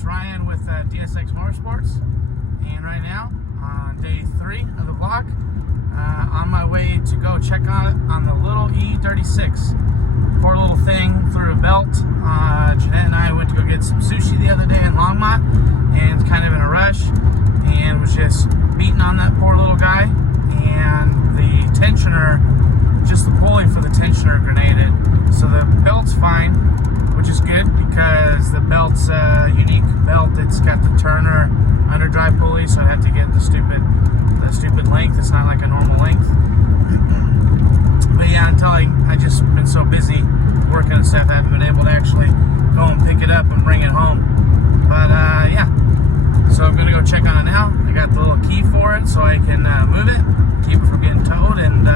It's Ryan with DSX Motorsports, and right now on day 3 of the vlog, on my way to go check on the little E36. Poor little thing through a belt. Jeanette and I went to go get some sushi the other day in Longmont, and kind of in a rush, and was just beating on that poor little guy, and the tensioner, just the pulley for the tensioner grenaded. So the belt's fine, which is good because the belt's a unique belt. It's got the Turner under drive pulley, so I have to get the stupid length. It's not like a normal length. But yeah, until I just been so busy working and stuff, I haven't been able to actually go and pick it up and bring it home. But yeah, so I'm gonna go check on it now. I got the little key for it, so I can move it, keep it from getting towed, and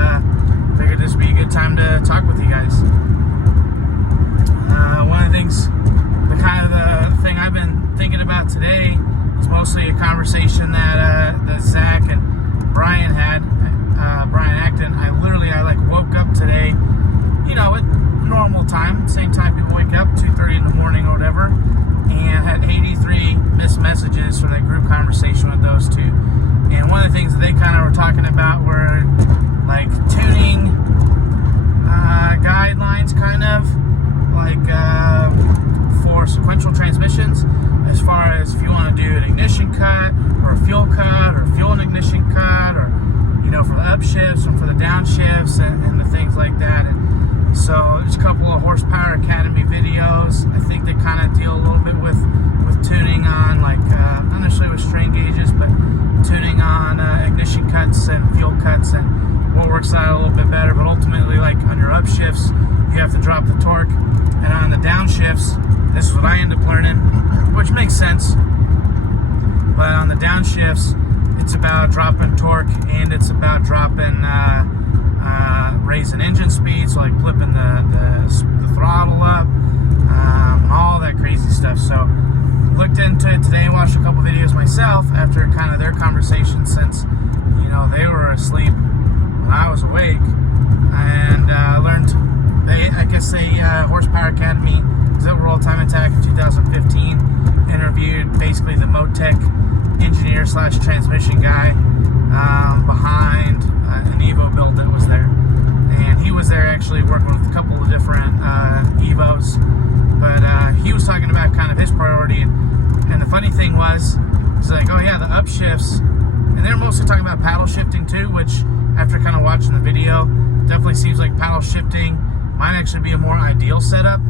figured this would be a good time to talk with you guys. One of the things, the thing I've been thinking about today is mostly a conversation that Zach and Brian had, Brian Acton. I woke up today, you know, at normal time, same time people wake up, 2:30 in the morning or whatever, and had 83 missed messages for that group conversation with those two. And one of the things that they kind of were talking about were like tuning guidelines, kind of like for sequential transmissions, as far as if you want to do an ignition cut or a fuel cut or fuel and ignition cut, or you know, for the upshifts and for the downshifts and the things like that. And so there's a couple of Horsepower Academy videos. I think they kind of deal a little bit with tuning on, like not necessarily with strain gauges, but tuning on ignition cuts and fuel cuts and what works out a little bit better. But ultimately, like on your upshifts, you have to drop the torque, and on the downshifts, this is what I end up learning, which makes sense. But on the downshifts, it's about dropping torque, and it's about dropping, raising engine speed, so like flipping the throttle up, all that crazy stuff. So looked into it today and watched a couple videos myself after kind of their conversation, since, you know, they were asleep when I was awake, and learned. I guess Horsepower Academy, Overall Time Attack in 2015, interviewed basically the Motec engineer / transmission guy behind an Evo build that was there. And he was there actually working with a couple of different Evos. But he was talking about kind of his priority. And the funny thing was, he's like, oh yeah, the upshifts. And they're mostly talking about paddle shifting too, which after kind of watching the video, definitely seems like paddle shifting might actually be a more ideal setup.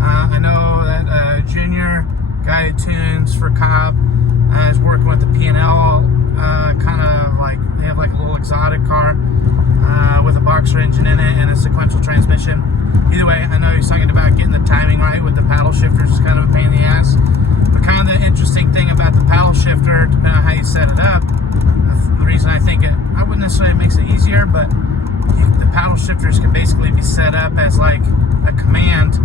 I know that Junior guy who tunes for Cobb is working with the P&L, kind of like, they have like a little exotic car with a boxer engine in it and a sequential transmission. Either way, I know he's talking about getting the timing right with the paddle shifters. Is kind of a pain in the ass. But kind of the interesting thing about the paddle shifter, depending on how you set it up, the reason I think I wouldn't necessarily makes it easier, but the paddle shifters can basically be set up as like a command,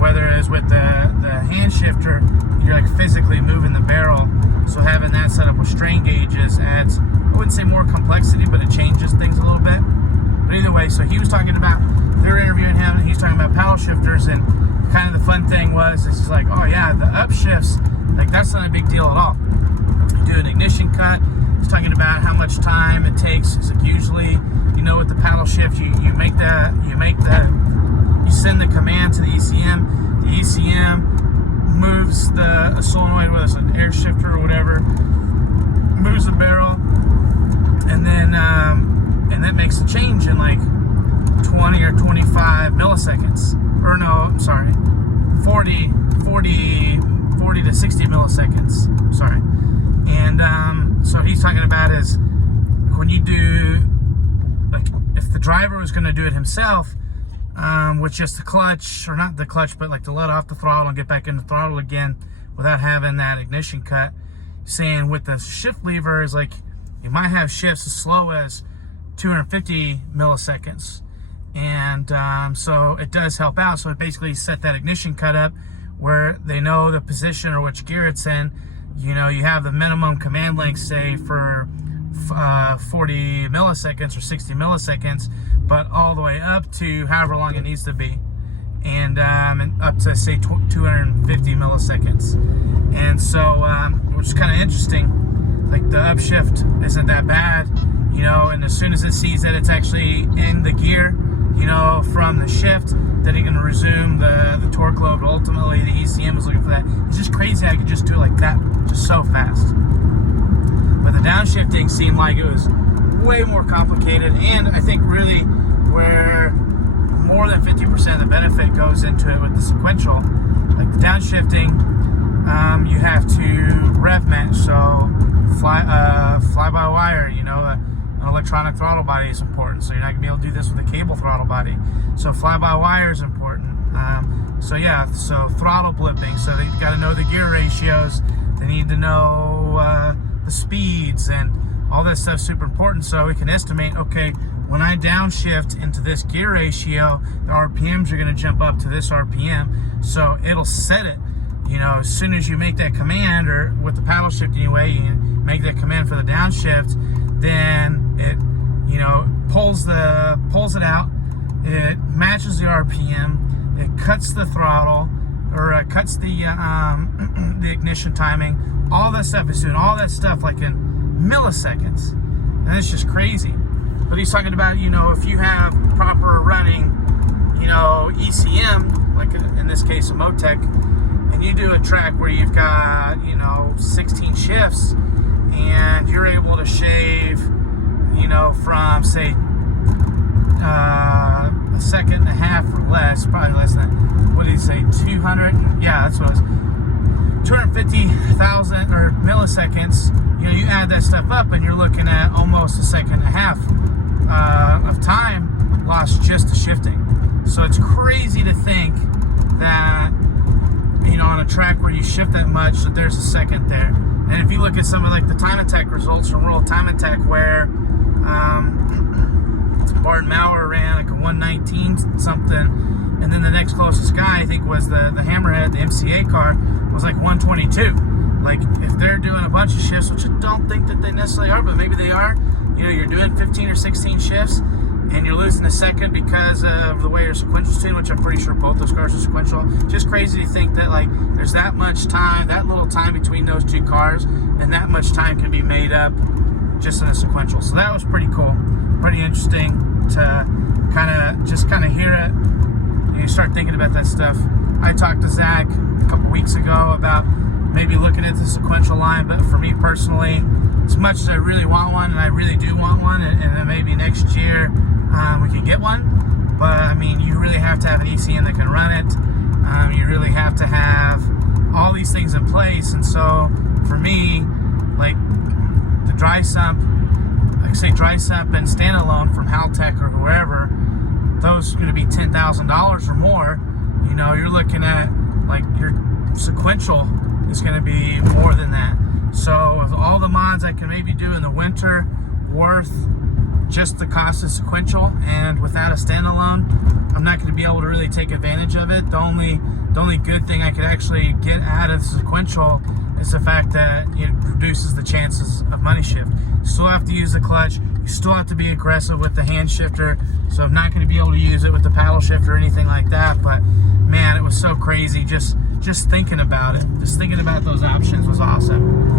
whether it's with the hand shifter, you're like physically moving the barrel. So having that set up with strain gauges adds, I wouldn't say more complexity, but it changes things a little bit. But either way, so he was talking about, they were interviewing him, and he's talking about paddle shifters, and kind of the fun thing was, it's just like, oh yeah, the upshifts, like that's not a big deal at all. You do an ignition cut, he's talking about how much time it takes. It's like usually, you know, with the paddle shift, you send the command to the ECM. The ECM moves the solenoid, whether it's an air shifter or whatever, moves the barrel, and then and that makes a change in like 20 or 25 milliseconds. Or no, I'm sorry, 40 to 60 milliseconds. Sorry. And so he's talking about is when you do, like, if the driver was going to do it himself, with just the clutch, or not the clutch, but like to let off the throttle and get back in the throttle again without having that ignition cut, saying with the shift lever is like, you might have shifts as slow as 250 milliseconds. And so it does help out. So it basically set that ignition cut up where they know the position or which gear it's in. You know, you have the minimum command length, say, for 40 milliseconds or 60 milliseconds, but all the way up to however long it needs to be. and up to say 250 milliseconds. And so, which is kind of interesting. Like the upshift isn't that bad, you know, and as soon as it sees that it's actually in the gear, you know, from the shift, then it can resume the torque load. Ultimately, the ECM is looking for that. It's just crazy I could just do it like that, just so fast. But the downshifting seemed like it was way more complicated, and I think really where more than 50% of the benefit goes into it with the sequential. Like the downshifting, you have to rev match, so fly by wire, you know, an electronic throttle body is important, so you're not going to be able to do this with a cable throttle body. So fly by wire is important. So throttle blipping, so they've got to know the gear ratios, they need to know the speeds, and all that stuff's super important, so we can estimate, okay, when I downshift into this gear ratio, the RPMs are going to jump up to this RPM, so it'll set it, you know, as soon as you make that command, or with the paddle shift anyway, you make that command for the downshift, then it, you know, pulls it out, it matches the RPM, it cuts the throttle, or cuts the the ignition timing. All that stuff is doing all that stuff like in milliseconds, and it's just crazy. But he's talking about, you know, if you have proper running, you know, ECM, like in this case a Motec, and you do a track where you've got, you know, 16 shifts, and you're able to shave, you know, from say a second and a half or less, probably less than that. What did he say? 200? Yeah, that's what it was. 250,000 or milliseconds. You know, you add that stuff up, and you're looking at almost a second and a half of time lost just to shifting. So it's crazy to think that, you know, on a track where you shift that much, that there's a second there. And if you look at some of like the time attack results from World Time Attack, where Barton Maurer ran like a 119 something, and then the next closest guy, I think, was the Hammerhead, the MCA car, was like 122. Like, if they're doing a bunch of shifts, which I don't think that they necessarily are, but maybe they are, you know, you're doing 15 or 16 shifts, and you're losing a second because of the way your sequential's tuned, which I'm pretty sure both those cars are sequential. Just crazy to think that, like, there's that much time, that little time between those two cars, and that much time can be made up just in a sequential. So that was pretty cool, pretty interesting to kind of hear it. You start thinking about that stuff. I talked to Zach a couple weeks ago about maybe looking at the sequential line, but for me personally, as much as I really want one, and I really do want one, and then maybe next year we can get one, but I mean, you really have to have an ECM that can run it. You really have to have all these things in place, and so for me, like the dry sump, like say dry sump and standalone from Haltech or whoever, those are going to be $10,000 or more. You know, you're looking at like your sequential is going to be more than that. So with all the mods I can maybe do in the winter, worth just the cost of sequential, and without a standalone, I'm not going to be able to really take advantage of it. The only good thing I could actually get out of the sequential is the fact that it reduces the chances of money shift. You still have to use the clutch. You still have to be aggressive with the hand shifter. So I'm not going to be able to use it with the paddle shifter or anything like that. But man, it was so crazy. Just thinking about it. Just thinking about those options was awesome.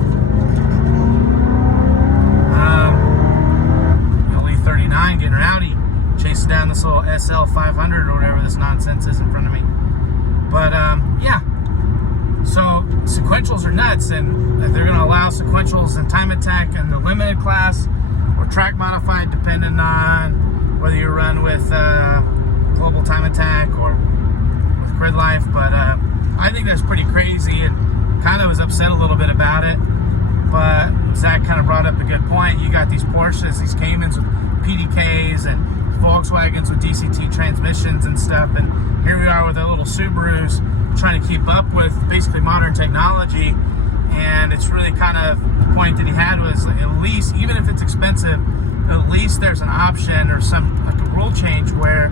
Only 39, getting rowdy, chasing down this little SL 500 or whatever this nonsense is in front of me. But yeah. So sequentials are nuts, and they're going to allow sequentials in time attack and the limited class or track modified, depending on whether you run with global time attack or with grid life. But I think that's pretty crazy, and kind of was upset a little bit about it. But Zach kind of brought up a good point. You got these Porsches, these Caymans with PDKs, and Volkswagens with DCT transmissions and stuff, and here we are with our little Subarus trying to keep up with basically modern technology. And it's really kind of the point that he had was, like, at least, even if it's expensive, at least there's an option or some like a rule change where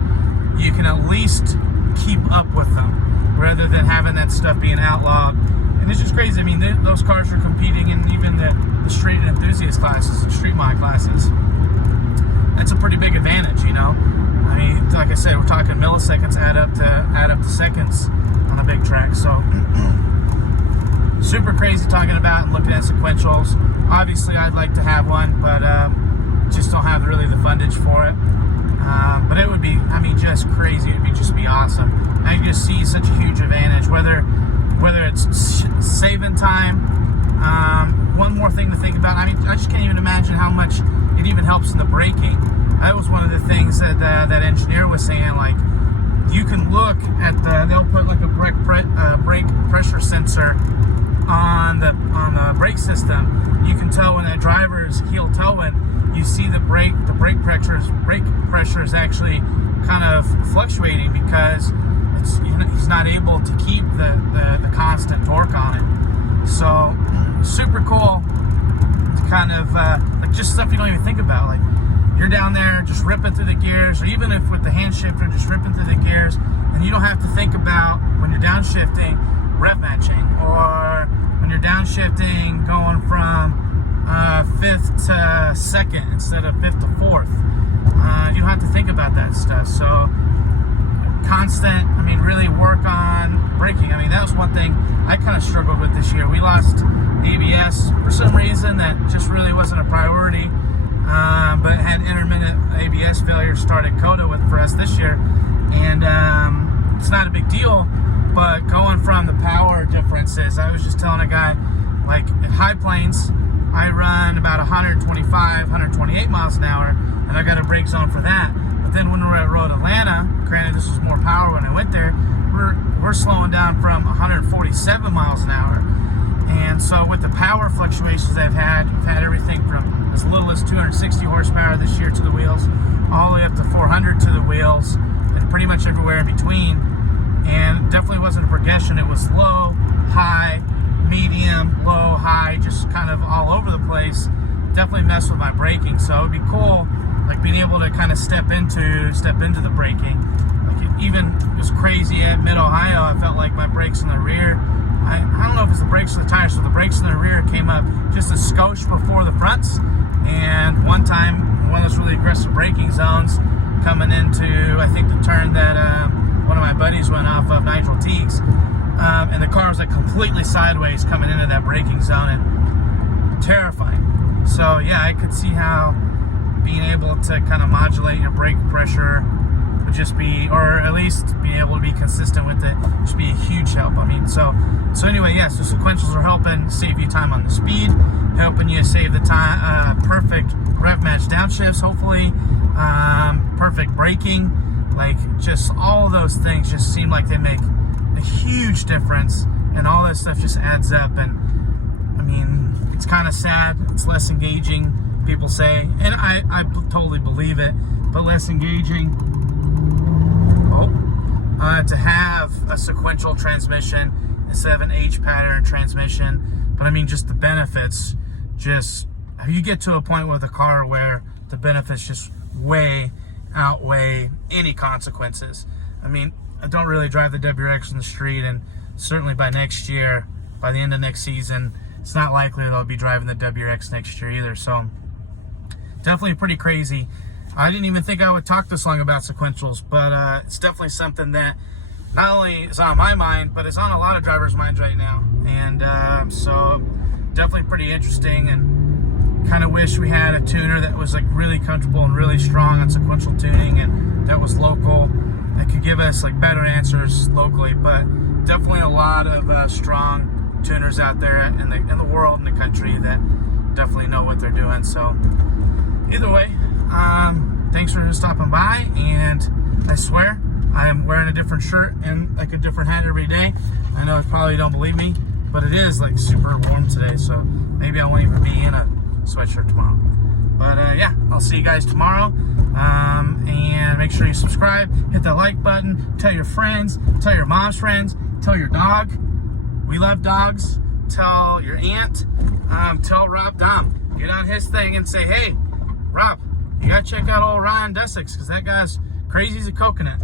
you can at least keep up with them rather than having that stuff being outlawed. And it's just crazy. I mean, those cars are competing in even the street enthusiast classes, street mod classes. That's a pretty big advantage, you know. I mean, like I said, we're talking milliseconds add up to seconds on a big track. So super crazy talking about and looking at sequentials. Obviously, I'd like to have one, but just don't have really the fundage for it. But it would be, I mean, just crazy. It would just be awesome. I can just see such a huge advantage, whether it's saving time. One more thing to think about. I mean, I just can't even imagine how much it even helps in the braking. That was one of the things that that engineer was saying. Like, you can look at they'll put like a brake pressure sensor on the brake system. You can tell when that driver is heel towing. You see the brake pressure is actually kind of fluctuating because he's not able to keep the constant torque on it. So super cool. It's kind of like just stuff you don't even think about. Like, you're down there just ripping through the gears, or even if with the hand shifter just ripping through the gears, and you don't have to think about when you're downshifting rev matching, or when you're downshifting going from 5th to 2nd instead of 5th to 4th. You don't have to think about that stuff. So constant, I mean, really work on braking. I mean, that was one thing I kind of struggled with this year. We lost ABS for some reason that just really wasn't a priority, but had intermittent ABS failure started CODA for us this year, and it's not a big deal, but going from the power differences, I was just telling a guy, like at high plains, I run about 125, 128 miles an hour, and I got a brake zone for that. But then when we're at Road Atlanta, granted this was more power when I went there, we're slowing down from 147 miles an hour. And so with the power fluctuations I've had everything from as little as 260 horsepower this year to the wheels, all the way up to 400 to the wheels, and pretty much everywhere in between. And definitely wasn't a progression. It was low, high, medium, low, high, just kind of all over the place. Definitely messed with my braking. So it would be cool, like being able to kind of step into the braking. Like it was crazy at Mid-Ohio. I felt like my brakes in the rear, I don't know if it's the brakes or the tires, so the brakes in the rear came up just a skosh before the fronts. And one time, one of those really aggressive braking zones coming into, I think, the turn that one of my buddies went off of, Nigel Teagues, and the car was like completely sideways coming into that braking zone, and terrifying. So yeah, I could see how being able to kind of modulate your brake pressure would just be, or at least being able to be consistent with it, should be a huge help. I mean, so anyway, yeah, so sequentials are helping save you time on the speed, helping you save the time, perfect rev match downshifts, hopefully, perfect braking, like just all of those things just seem like they make a huge difference, and all this stuff just adds up. And I mean, it's kind of sad, it's less engaging, people say, and I totally believe it, but less engaging to have a sequential transmission instead of an H pattern transmission. But I mean, just the benefits, just you get to a point with a car where the benefits just way outweigh any consequences. I mean, I don't really drive the WRX in the street, and certainly by next year, by the end of next season, it's not likely that I'll be driving the WRX next year either. So definitely pretty crazy. I didn't even think I would talk this long about sequentials, but it's definitely something that not only is on my mind, but it's on a lot of drivers' minds right now. And so definitely pretty interesting, and kind of wish we had a tuner that was like really comfortable and really strong on sequential tuning, and that was local, that could give us like better answers locally. But definitely a lot of strong tuners out there in the world, in the country, that definitely know what they're doing. So either way, thanks for stopping by, and I swear I am wearing a different shirt and like a different hat every day. I know you probably don't believe me, but it is like super warm today, so maybe I won't even be in a sweatshirt tomorrow. But yeah, I'll see you guys tomorrow, and make sure you subscribe, hit that like button, tell your friends, tell your mom's friends, tell your dog. We love dogs. Tell your aunt, tell Rob Dom, get on his thing and say, hey, Rob, you gotta check out old Ryan Dussex, because that guy's crazy as a coconut.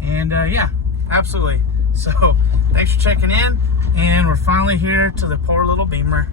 And yeah, absolutely. So thanks for checking in, and we're finally here to the poor little Beamer.